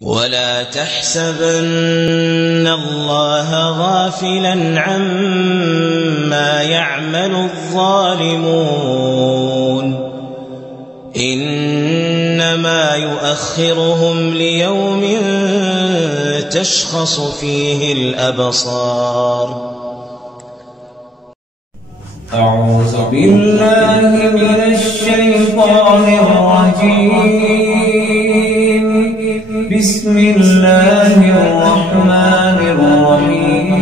ولا تحسبن الله غافلا عما يعمل الظالمون إنما يؤخرهم ليوم تشخص فيه الأبصار. أعوذ بالله من الشيطان الرجيم. بسم الله الرحمن الرحيم.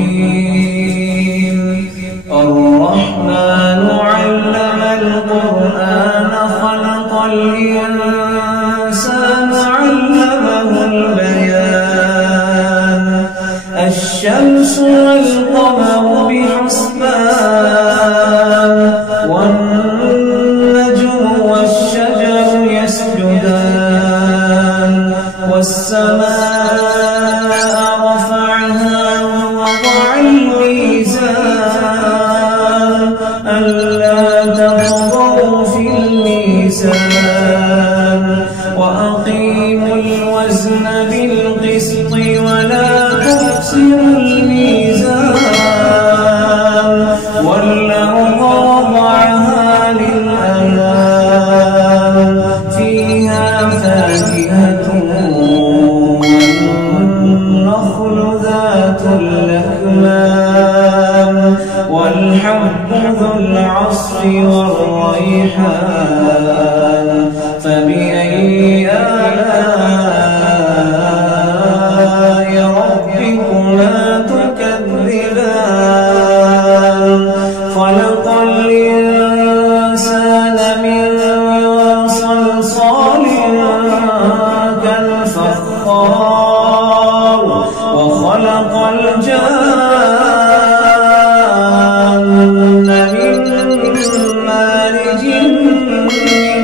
الرحمن علم القرآن خلق الإنسان علمه البيان. الشمس والقمر بحسبان والنجم والشجر يسجدان والسماء رفعها ووضع الميزان ألا تطغوا في الميزان وأقيموا الوزن بالقسط ولا تخسروا الميزان والأرض وضعها للأنام فيها فاكهة والنخل ذات الأكمام والحب ذو العصف والريحان فبأي آلاء ربكما تكذبان. خلق الإنسان من صلصال كالفخار وخلق الجان من مارج من